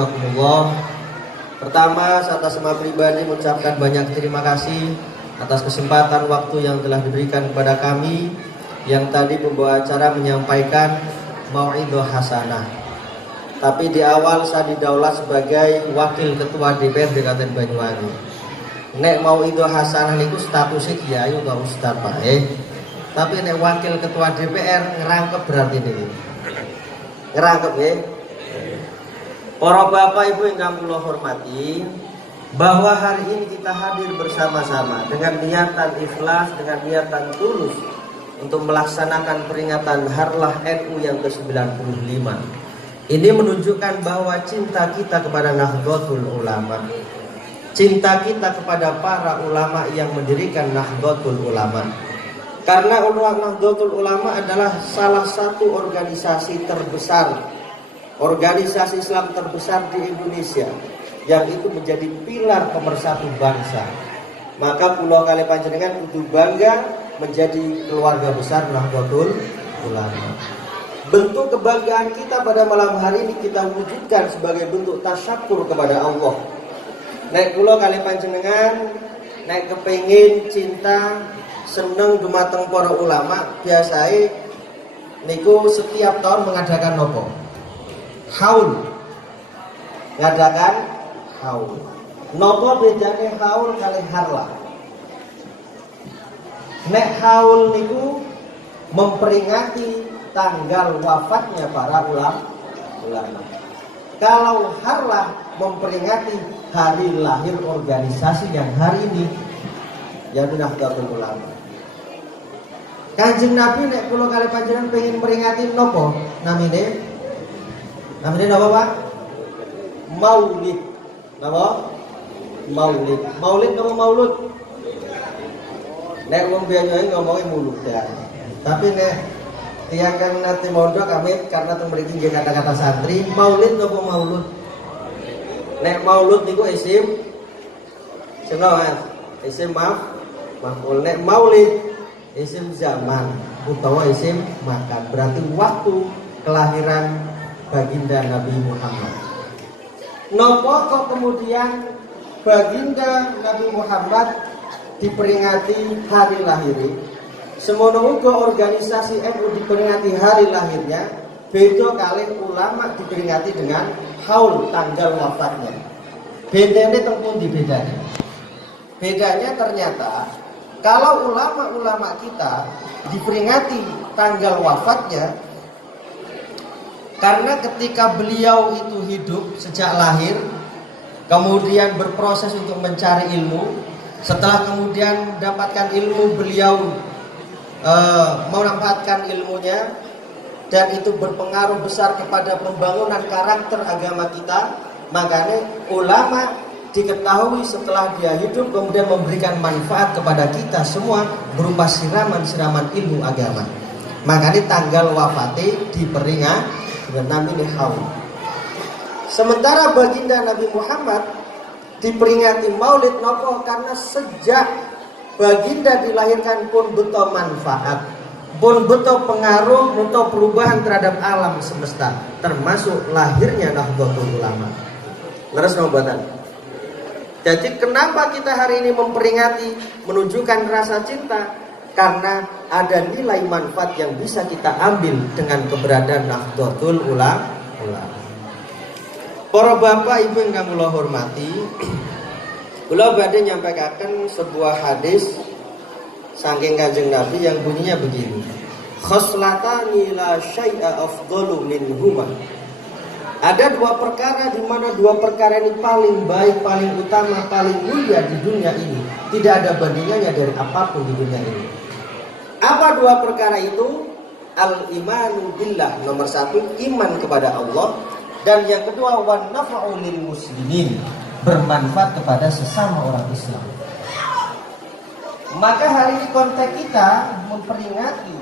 rahimakumullah. Pertama, atas nama pribadi mengucapkan banyak terima kasih atas kesempatan waktu yang telah diberikan kepada kami yang tadi pembawa acara menyampaikan mau'idhah hasanah. Tapi di awal saya didaulat sebagai wakil ketua DPRD Kabupaten Banyuwangi. Nek mau'idhah hasanah niku statusnya kiai utawa ustaz bae. Tapi nek wakil ketua DPR ngerangkep berarti ini. Ngerangkep ya. Para bapak ibu yang kami hormati, bahwa hari ini kita hadir bersama-sama dengan niatan ikhlas, dengan niatan tulus untuk melaksanakan peringatan Harlah NU yang ke-95. Ini menunjukkan bahwa cinta kita kepada Nahdlatul Ulama, cinta kita kepada para ulama yang mendirikan Nahdlatul Ulama. Karena Nahdlatul Ulama adalah salah satu organisasi terbesar, organisasi Islam terbesar di Indonesia, yang itu menjadi pilar pemersatu bangsa. Maka pulau kali panjenengan kudu bangga menjadi keluarga besar Nahdlatul Ulama. Bentuk kebanggaan kita pada malam hari ini kita wujudkan sebagai bentuk tasyakur kepada Allah. Nek pulau kali panjenengan nek kepengin cinta seneng dumateng para ulama, biasanya niku setiap tahun mengadakan nopo? Haul. Ngadakan haul. Nopo bedane haul kali harlah? Nek haul niku memperingati tanggal wafatnya para ulama. Kalau harlah memperingati hari lahir organisasi yang hari ini, yaitu Nahdlatul Ulama. Kanjeng Nabi nek kula kali panjenengan pengen meringati nopo namine? Namine napa, Pak? Maulid. Napa? Maulid. Maulid napa maulud? Nek wong biasa ngomongin mulud ya. Tapi nek tiyang kang nate mondok kami karena teng mriki nggih kata-kata santri, maulid napa maulud? Nek maulud niku isim Mas. Isim maf'ul. Nek maulid isim zaman utawa isim makan. Berarti waktu kelahiran baginda Nabi Muhammad. Nopo kok kemudian baginda Nabi Muhammad diperingati hari lahir? Semono uga organisasi NU diperingati hari lahirnya, beda kali ulama diperingati dengan haul tanggal wafatnya. Bedanya teng pundi bedanya? Bedanya ternyata kalau ulama-ulama kita diperingati tanggal wafatnya, karena ketika beliau itu hidup sejak lahir, kemudian berproses untuk mencari ilmu, setelah kemudian mendapatkan ilmu, beliau memanfaatkan ilmunya, dan itu berpengaruh besar kepada pembangunan karakter agama kita. Makanya ulama diketahui setelah dia hidup kemudian memberikan manfaat kepada kita semua berupa siraman-siraman ilmu agama. Makanya tanggal wafatnya diperingati dengan namanya haul. Sementara baginda Nabi Muhammad diperingati maulid nopo karena sejak baginda dilahirkan pun beto manfaat, pun beto pengaruh, beto perubahan terhadap alam semesta, termasuk lahirnya Nahdlatul Ulama. Leres nombatan. Jadi kenapa kita hari ini memperingati, menunjukkan rasa cinta? Karena ada nilai manfaat yang bisa kita ambil dengan keberadaan Nahdlatul Ulama. Para bapak ibu yang kami hormati, kula badhe nyampaikan sebuah hadis saking Kanjeng Nabi yang bunyinya begini: khoslatani la syai'a afdalu minhuma. Ada dua perkara di mana dua perkara ini paling baik, paling utama, paling mulia di dunia ini. Tidak ada bandingannya dari apapun di dunia ini. Apa dua perkara itu? Al-imanu billah, nomor satu iman kepada Allah, dan yang kedua wan nafa'u lil muslimin, bermanfaat kepada sesama orang Islam. Maka hari ini konteks kita memperingati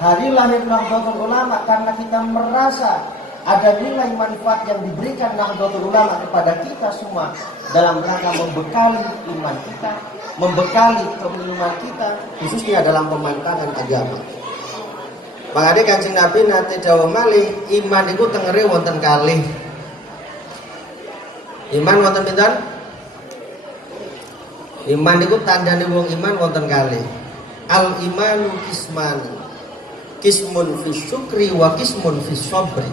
hari lahir Nahdlatul Ulama karena kita merasa ada nilai manfaat yang diberikan Nahdlatul Ulama kepada kita semua dalam rangka membekali iman kita, membekali keilmuan kita, khususnya dalam pemanfaatan agama. Makanya Kanjeng Nabi nate dawuh malih, iman iku tengere wonten kalih. Iman wonten pinten? Iman niku tandane wong iman wonten kalih. Al imanu kismani. Kismun fi syukri wa kismun fi sabri.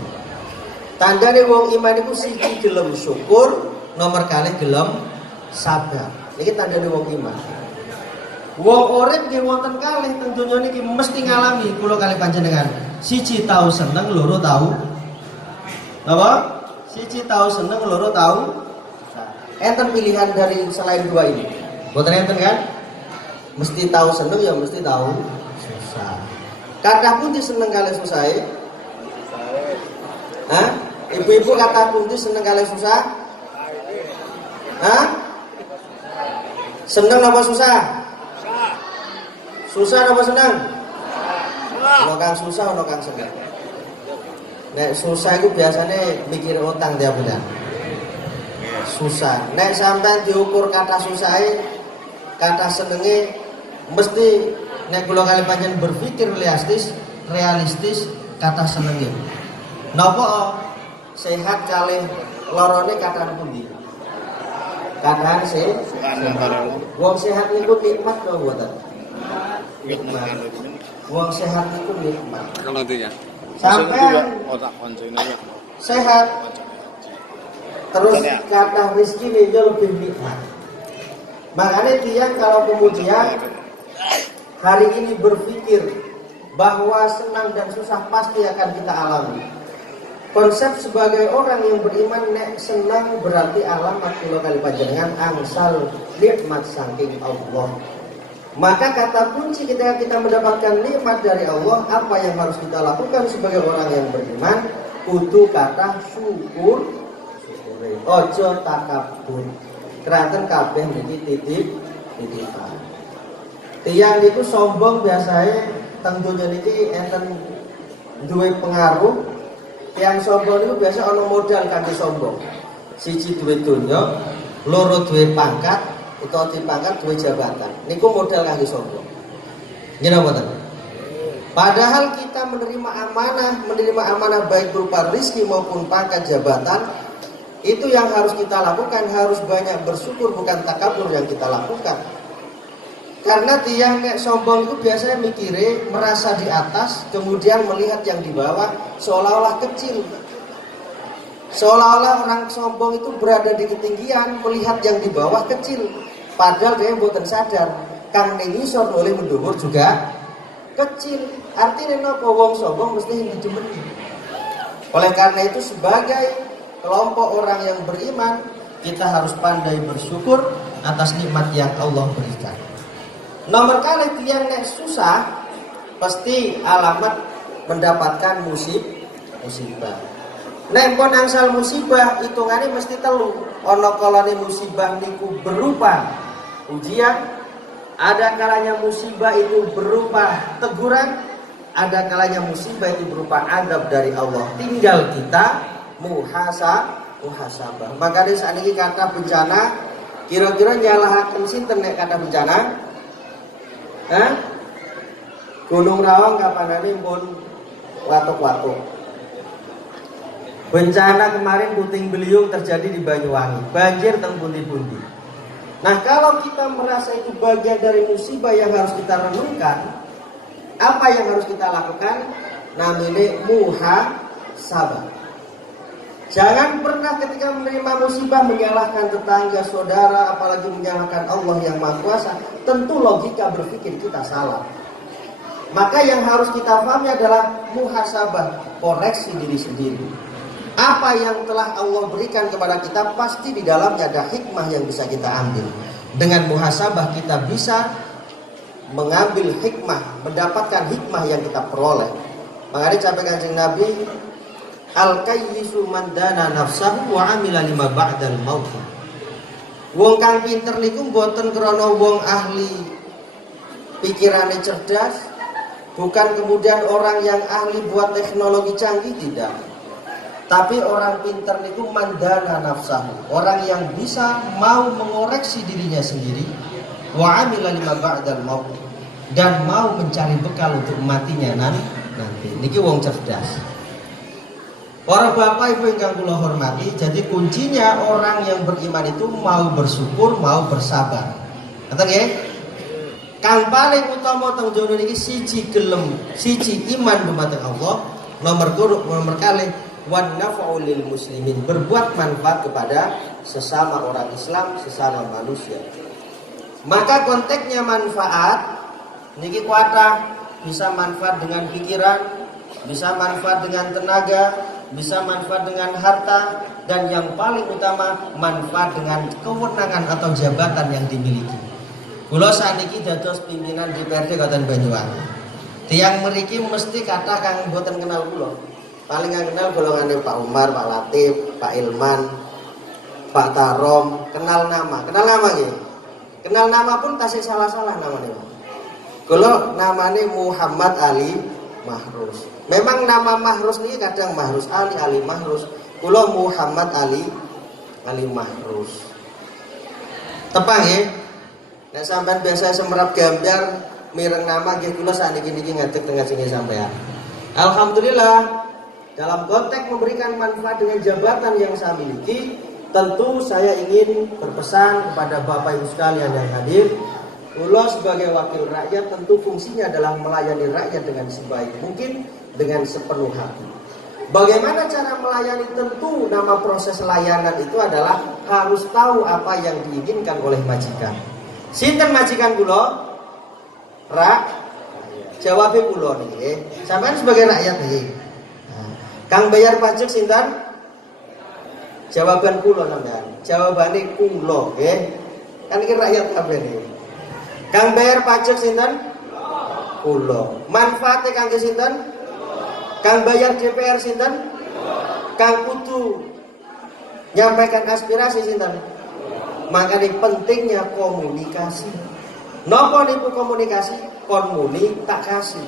Tandane wong iman iku siji gelem syukur, nomor kalih gelem sabar. Iki tandane wong iman. Wong urip nggih wonten kalih teng donya niki mesti ngalami kula kalih panjenengan. Siji tahu seneng, loro tahu apa? Siji tahu seneng, loro tahu. Enten pilihan dari selain dua ini. Mboten enten kan? Mesti tahu seneng ya mesti tahu susah. Kathah pundi seneng kalih susah? Hah? Ibu-ibu kathah pundi seneng kalih susah? Hah? Seneng apa susah? Susah apa seneng? Ono kang susah, ono kang seneng. Nek susah itu biasanya mikir utang tiap bulan. Susah. Nek sampai diukur kata susahnya, kata senengnya, mesti nek kula kali panjenengan berpikir realistis kata senengnya. Napa sehat kali lorone kata pundi? Kata sehat. Wong sehat niku nikmat lho mboten. Nikmat. Wong sehat niku nikmat. Kalau itu ya. Sampai sehat. Terus kata rezeki ini lebih nikmat. Makanya tiang kalau kemudian hari ini berpikir bahwa senang dan susah pasti akan kita alami. Konsep sebagai orang yang beriman, nek senang berarti alamat kula kali panjenengan angsal nikmat saking Allah. Maka kata kunci ketika kita mendapatkan nikmat dari Allah, apa yang harus kita lakukan sebagai orang yang beriman? Kudu kata syukur. Ojo takabur. Keranten kabeh niki titipan. Tiyang niku sombong biasanya teng donya niki enten duwe pengaruh. Yang sombong itu biasa ono modal kangge sombong. Siji duwe donya, loro duwe pangkat, utawa dipangkat duwe jabatan. Niku modal kangge sombong. Nggih mboten? Padahal kita menerima amanah baik berupa rezeki maupun pangkat jabatan, itu yang harus kita lakukan, harus banyak bersyukur, bukan takabur yang kita lakukan. Karena tiang nek sombong itu biasanya mikire merasa di atas, kemudian melihat yang di bawah seolah-olah kecil. Seolah-olah orang sombong itu berada di ketinggian, melihat yang di bawah kecil. Padahal dia mboten sadar, kang ning ngisor oleh mendhuwur juga kecil. Artinya napa wong sombong mesti dijemeni. Oleh karena itu sebagai kelompok orang yang beriman, kita harus pandai bersyukur atas nikmat yang Allah berikan. Nomor kali tiang nek susah, pasti alamat mendapatkan musibah. Nek pun angsal musibah, hitungannya mesti telu. Ono kalane musibah niku berupa ujian, ada kalanya musibah itu berupa teguran, ada kalanya musibah itu berupa adab dari Allah. Tinggal kita muhasabah. Makanya saat ini kata bencana, kira-kira nyalahaken sinten nek kata bencana? Gunung Rawang kapanane pun watuk-watuk. Bencana kemarin puting beliung terjadi di Banyuwangi, banjir teng pundi-pundi. Nah, kalau kita merasa itu bagian dari musibah yang harus kita renungkan, apa yang harus kita lakukan? Namanya muhasabah. Jangan pernah ketika menerima musibah menyalahkan tetangga, saudara, apalagi menyalahkan Allah yang Maha Kuasa. Tentu logika berpikir kita salah. Maka yang harus kita pahami adalah muhasabah, koreksi diri sendiri. Apa yang telah Allah berikan kepada kita pasti di dalamnya ada hikmah yang bisa kita ambil. Dengan muhasabah kita bisa mengambil hikmah, mendapatkan hikmah yang kita peroleh. Makanya sampai Kanjeng Nabi, al-kayyisu man dana nafsahu wa amila lima ba'dal maut. Wong kang pinter niku mboten krana wong ahli pikirane cerdas, bukan kemudian orang yang ahli buat teknologi canggih, tidak. Tapi orang pinter niku man dana nafsahu, orang yang bisa mau mengoreksi dirinya sendiri, wa amila lima ba'dal maut, dan mau mencari bekal untuk matinya nanti. Niki wong cerdas. Para bapak ibu ingkang kula hormati, jadi kuncinya orang yang beriman itu mau bersyukur, mau bersabar. Ngoten nggih? Kang paling utama teng donya niki siji gelem, siji iman dumateng Allah, nomor kali wan naf'u lil muslimin, berbuat manfaat kepada sesama orang Islam, sesama manusia. Maka konteksnya manfaat niki kuatah, bisa manfaat dengan pikiran, bisa manfaat dengan tenaga, bisa manfaat dengan harta, dan yang paling utama manfaat dengan kewenangan atau jabatan yang dimiliki. Kula saniki dados pimpinan DPRD Kabupaten Banyuwangi. Tiang mriki mesti kata kang mboten kenal kula. Paling kenal golongane Pak Umar, Pak Latif, Pak Ilman, Pak Tarom, kenal nama nggih. Kenal nama pun tasih salah-salah namanya. Kula namane Muhammad Ali Mahrus. Memang nama Mahrus niki kadang Mahrus Ali Mahrus. Kula Muhammad Ali Mahrus. Tepang nggih. Nek sampean biasa semerap gambar mireng nama nggih kula saniki niki ngadeg teng ngajenge sampean. Alhamdulillah, dalam konteks memberikan manfaat dengan jabatan yang saya miliki, tentu saya ingin berpesan kepada Bapak Ibu sekalian yang hadir. Kula sebagai wakil rakyat tentu fungsinya adalah melayani rakyat dengan sebaik mungkin, dengan sepenuh hati. Bagaimana cara melayani? Tentu nama proses layanan itu adalah harus tahu apa yang diinginkan oleh majikan. Sinten majikan kula? Jawab kula niki. Sampeyan sebagai rakyat niki. Kang bayar pajak sinten? Jawaban kula sampeyan. Jawabane kula nggih. Kan iki rakyat kabeh niki. Kang bayar pajak sinten? Kula. Manfaate kangge sinten? Kang bayar DPR sinten? Kang kudu nyampaikan aspirasi sinten? Makanya pentingnya komunikasi. Napa niku komunikasi? Komunikasi.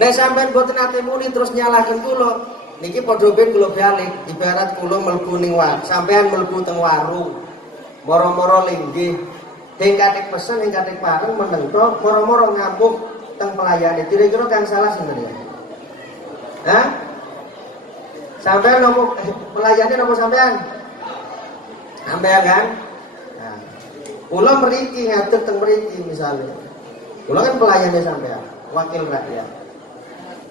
Nek sampean mboten ate muni terus nyalahken kula, niki padha ben kula balik. Ibarat kula mlebu ning sampean mlebu teng warung. Moro-moro linggih. Hing katik pesen, hing katik pareng meneng to, moro-moro ngamuk teng pelayane. Kira-kira kang salah sinten ya? Hah? Sampean nopo pelayane nopo sampean? Sampean kan? Kula mriki ngatur teng mriki misalnya. Kula kan pelayannya sampean, wakil rakyat.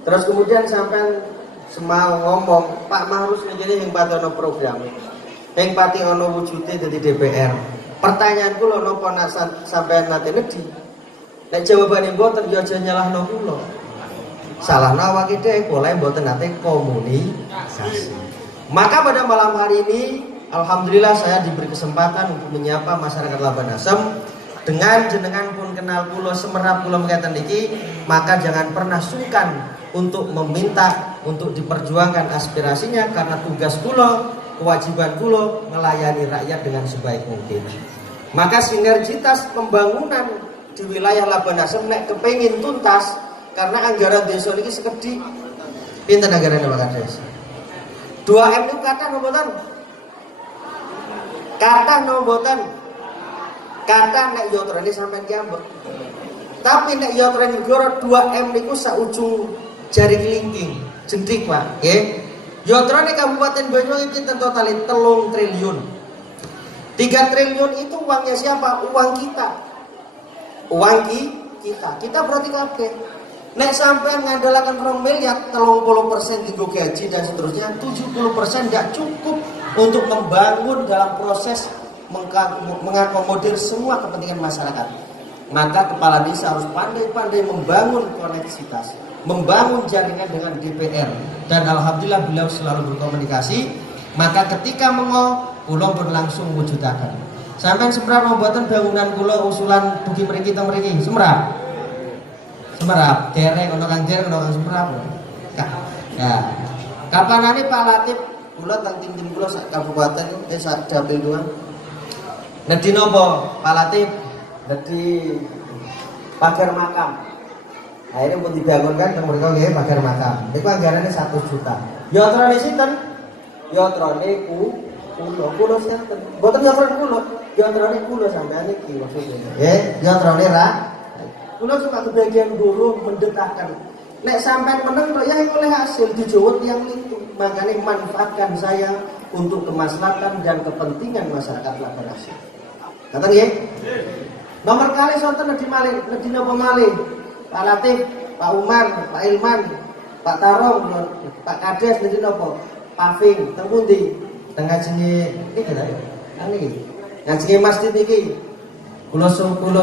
Terus kemudian sampean semau ngomong, Pak Mahrus ngene yang pati ono program. Yang pati ono wujude dadi DPR. Pertanyaan kula napa sampean nate nedhi? Nek jawabane mboten ya aja nyalahno kula. Salahna awake dhewe kula mboten nate komunikasi. Maka pada malam hari ini alhamdulillah saya diberi kesempatan untuk menyapa masyarakat Laban Asem. Dengan jenengan pun kenal kula semerap kula mekaten iki, maka jangan pernah sungkan untuk meminta untuk diperjuangkan aspirasinya, karena tugas kula, kewajiban kula melayani rakyat dengan sebaik mungkin. Maka sinergitas pembangunan di wilayah Laban Asem nek kepengin tuntas, karena anggaran desa niki sekedhik. Pinten anggarane Pak Kades? 2M itu kata mboten? Kata mboten? Kata nek yotrane sampean kiambek. Tapi nek yotrane negara 2M niku sak ujung jari kelingking, jentik Pak, nggih. Yotrane Kabupaten Banyuwangi pinten totale 3 triliun. 3 triliun itu uangnya siapa? Uang kita. Uang kita. Kita berarti kabeh. Nek sampean ngandalaken 2 miliar, 30% dienggo gaji dan seterusnya, 70% tidak cukup untuk membangun dalam proses mengakomodir semua kepentingan masyarakat. Maka kepala desa harus pandai-pandai membangun koneksitas, membangun jaringan dengan DPR, dan alhamdulillah beliau selalu berkomunikasi. Maka ketika kula pun langsung wujudaken. Sampeyan semrap mboten bangunan kula usulan dugi mriki teng mriki, semrap. Semerap, dereng ono kang dereng ono kang semerap. Ya. Kapanane Pak Latif kula teng tim kula sak kabupaten sak dapil 2. Nedhi napa Pak Latif? Nedhi pagar makam. Akhirnya pun dibangunkan teng mriko nggih pagar makam. Niku anggarane 1 juta. Yotrone sinten? Yotrone kula sinten? Mboten yotrone kula. Yotrone kula sampeyan iki maksudnya. Nggih, yotrone ra. Kula suka kebagian dulu mendekatkan Nek sampai menang ya oleh hasil di Jawa yang itu. Makanya manfaatkan saya untuk kemaslahatan dan kepentingan masyarakat Lagarasi. Kata ya? Nomor kali sonten di Malih, di napa malih? Pak Latif, Pak Umar, Pak Ilman, Pak Tarong, Pak Kades di napa? Paving, teng pundi? Teng ngajenge iki ta? Ani. Ngajenge masjid iki. Kula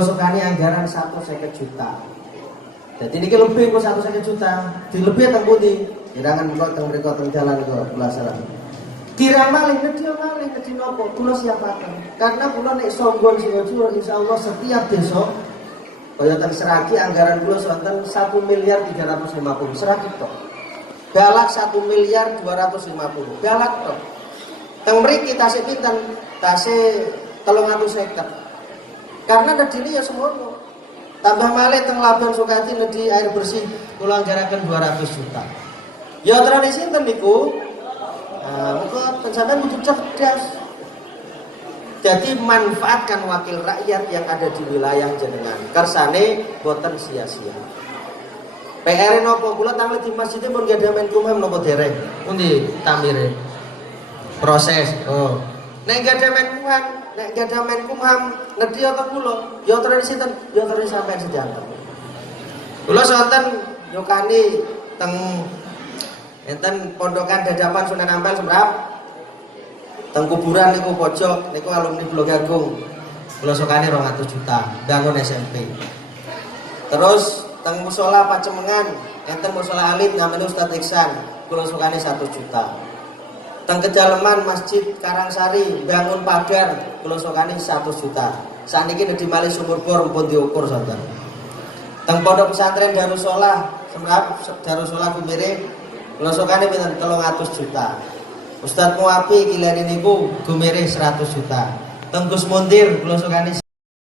sukani anggaran 150 juta. Jadi ini lebih kok 150 juta. Dilebih teng pundi? Jangan kok teng mriko teng dalan kok pelasaran. Kira malih nedhi napa? Kula siapaken. Karena kula nek Songgon Singojuro insyaallah setiap desa kaya teng Seragi anggaran kula sonten 1.350.000 Seragi tok. Balak 1.250.000 Balak tok. Teng mriki tasih pinten? Tasih 350. Karena nedine ya semono. Tambah malih teng Labuan Sukati nedhi air bersih kula anggaraken 200 juta. Ya terane sinten niku? Muka sampean kudu cerdas. Jadi manfaatkan wakil rakyat yang ada di wilayah jenengan. Kersane boten sia-sia. PR nopo kula tampil di masjid pun gak ada Menkumham nopo dereng. Pundi tamire? Proses. Oh. Nek gak ada Menkumham, nedhi apa kula? Ya terus sinten? Ya terus sampean sejanten. Kula sonten nyukani teng enten pondokan dadapan Sunan Ampel semrap teng kuburan niku pojok niku alumni Blok Agung kula sukani 200 juta bangun SMP. Terus teng musala Pacemengan enten musala alit namanya Ustadz Iksan kula sukani 1 juta. Teng Kedaleman Masjid Karangsari bangun pagar kula sukani 1 juta. Saniki nedhi malih sumur bor pun diukur sonten. Teng pondok pesantren Darussalah semrap Darussalah Gumire kula sukane pinten 300 juta. Ustadz Muapi kilene niku gumire 100 juta. Teng Gus Muntir kula sukane 1